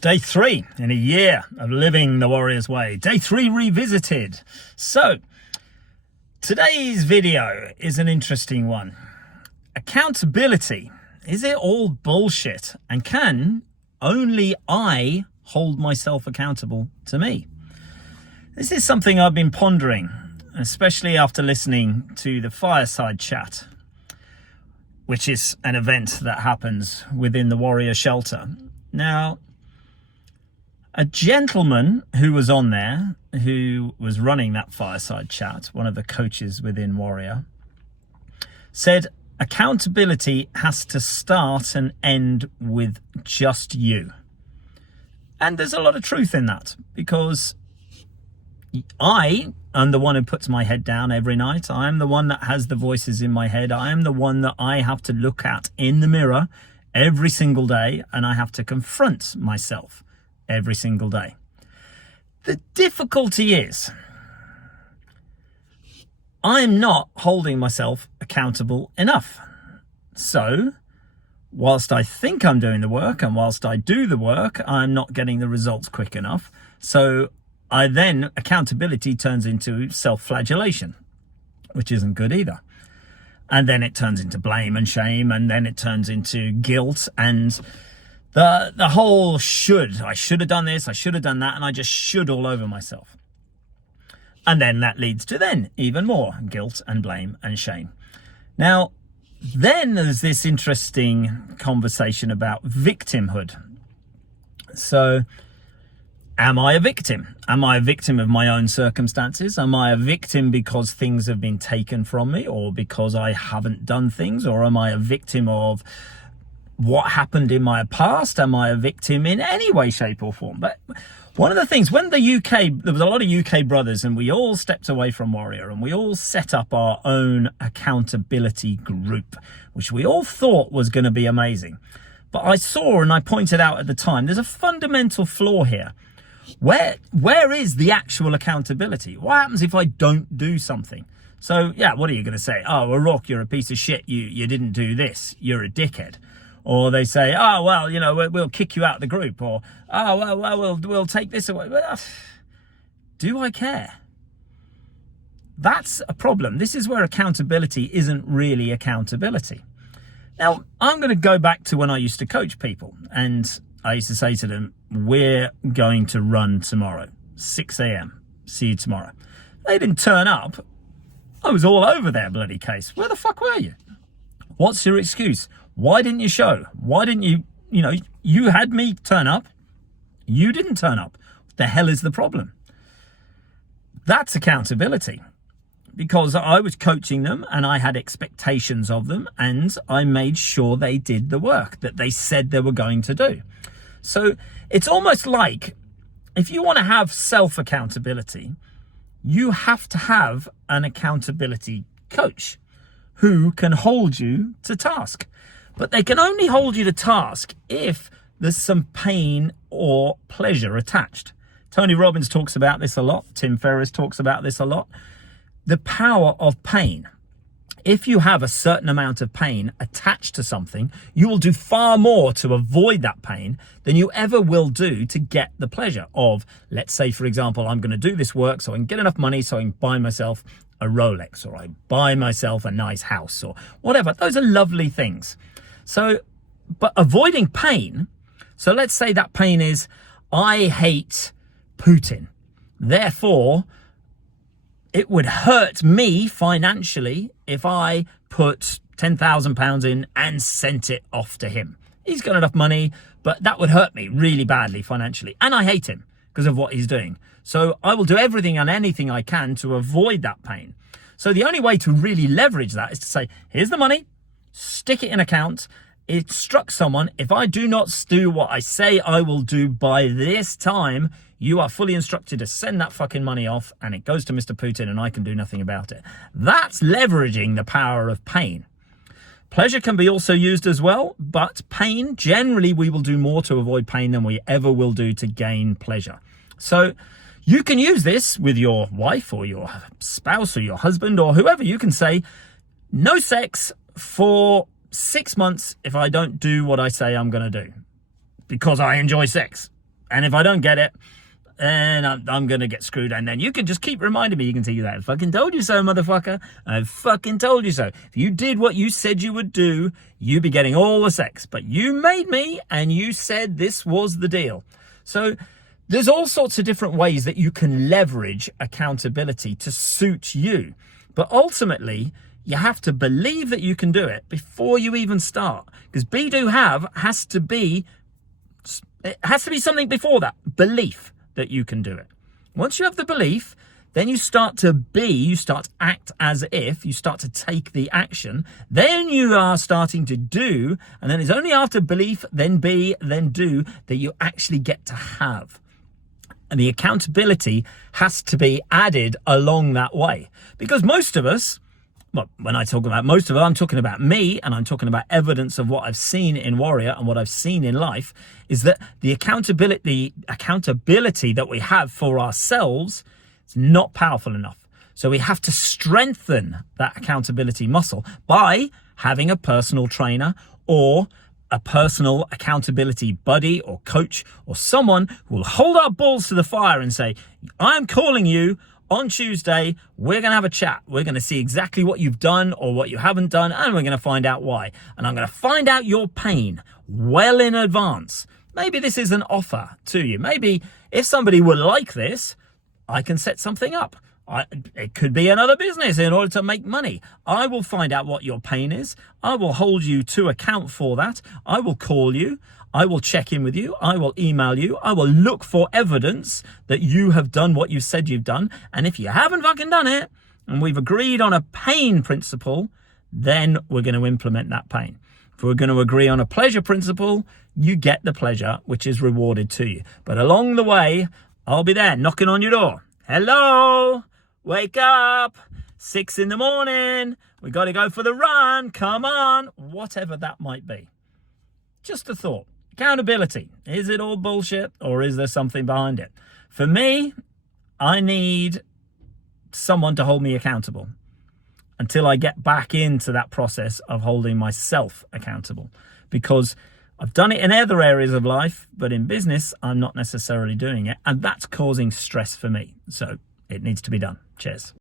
Day 3 in a year of living the Warrior's Way. Day 3 revisited. So, today's video is an interesting one. Accountability. Is it all bullshit? And can only I hold myself accountable to me? This is something I've been pondering, especially after listening to the Fireside Chat, which is an event that happens within the Warrior Shelter. Now, a gentleman who was on there, who was running that Fireside Chat, one of the coaches within Warrior, said accountability has to start and end with just you. And there's a lot of truth in that, because I am the one who puts my head down every night. I am the one that has the voices in my head. I am the one that I have to look at in the mirror every single day, and I have to confront myself every single day. The difficulty is, I'm not holding myself accountable enough. So, whilst I think I'm doing the work, and whilst I do the work, I'm not getting the results quick enough. So, accountability turns into self-flagellation, which isn't good either. And then it turns into blame and shame, and then it turns into guilt, and the whole should. I should have done this, I should have done that, and I just should all over myself. And then that leads to then even more guilt and blame and shame. Now, then there's this interesting conversation about victimhood. So, am I a victim? Am I a victim of my own circumstances? Am I a victim because things have been taken from me, or because I haven't done things? Or am I a victim of what happened in my past? Am I a victim in any way, shape or form? But one of the things, when there was a lot of UK brothers, and we all stepped away from Warrior, and we all set up our own accountability group, which we all thought was going to be amazing. But I saw, and I pointed out at the time, there's a fundamental flaw here. Where is the actual accountability? What happens if I don't do something? So, yeah, what are you going to say? Oh, O'Rourke, you're a piece of shit. You didn't do this. You're a dickhead. Or they say, oh, well, we'll kick you out of the group. Or, oh, well, we'll take this away. Do I care? That's a problem. This is where accountability isn't really accountability. Now, I'm going to go back to when I used to coach people. And I used to say to them, we're going to run tomorrow, 6 a.m. See you tomorrow. They didn't turn up. I was all over their bloody case. Where the fuck were you? What's your excuse? Why didn't you show? Why didn't you, you had me turn up. You didn't turn up. What the hell is the problem? That's accountability. Because I was coaching them and I had expectations of them, and I made sure they did the work that they said they were going to do. So it's almost like, if you want to have self-accountability, you have to have an accountability coach who can hold you to task. But they can only hold you to task if there's some pain or pleasure attached. Tony Robbins talks about this a lot. Tim Ferriss talks about this a lot. The power of pain. If you have a certain amount of pain attached to something, you will do far more to avoid that pain than you ever will do to get the pleasure of, let's say, for example, I'm going to do this work so I can get enough money so I can buy myself a Rolex, or I buy myself a nice house, or whatever. Those are lovely things. So, but avoiding pain, so let's say that pain is, I hate Putin. Therefore, it would hurt me financially if I put £10,000 in and sent it off to him. He's got enough money, but that would hurt me really badly financially. And I hate him because of what he's doing. So I will do everything and anything I can to avoid that pain. So the only way to really leverage that is to say, here's the money, stick it in account, instruct someone. If I do not do what I say I will do by this time, you are fully instructed to send that fucking money off, and it goes to Mr. Putin and I can do nothing about it. That's leveraging the power of pain. Pleasure can be also used as well, but pain, generally we will do more to avoid pain than we ever will do to gain pleasure. So you can use this with your wife or your spouse or your husband or whoever. You can say, no sex for 6 months if I don't do what I say I'm going to do, because I enjoy sex. And if I don't get it, then I'm going to get screwed. And then you can just keep reminding me. You can see that. I fucking told you so, motherfucker. I fucking told you so. If you did what you said you would do, you'd be getting all the sex. But you made me, and you said this was the deal. So there's all sorts of different ways that you can leverage accountability to suit you. But ultimately, you have to believe that you can do it before you even start. Because be, do, have has to be something before that. Belief that you can do it. Once you have the belief, then you start to act as if, you start to take the action, then you are starting to do, and then it's only after belief, then be, then do, that you actually get to have. And the accountability has to be added along that way. Because most of us, well, when I talk about most of it, I'm talking about me, and I'm talking about evidence of what I've seen in Warrior and what I've seen in life, is that the accountability that we have for ourselves is not powerful enough. So we have to strengthen that accountability muscle by having a personal trainer or a personal accountability buddy or coach or someone who will hold our balls to the fire and say, I'm calling you on Tuesday, we're going to have a chat. We're going to see exactly what you've done or what you haven't done, and we're going to find out why. And I'm going to find out your pain well in advance. Maybe this is an offer to you. Maybe if somebody would like this, I can set something up. It could be another business in order to make money. I will find out what your pain is. I will hold you to account for that. I will call you. I will check in with you. I will email you. I will look for evidence that you have done what you said you've done. And if you haven't fucking done it, and we've agreed on a pain principle, then we're going to implement that pain. If we're going to agree on a pleasure principle, you get the pleasure, which is rewarded to you. But along the way, I'll be there knocking on your door. Hello, wake up, 6 a.m. We got to go for the run. Come on, whatever that might be. Just a thought. Accountability. Is it all bullshit, or is there something behind it? For me, I need someone to hold me accountable until I get back into that process of holding myself accountable, because I've done it in other areas of life, but in business, I'm not necessarily doing it. And that's causing stress for me. So it needs to be done. Cheers.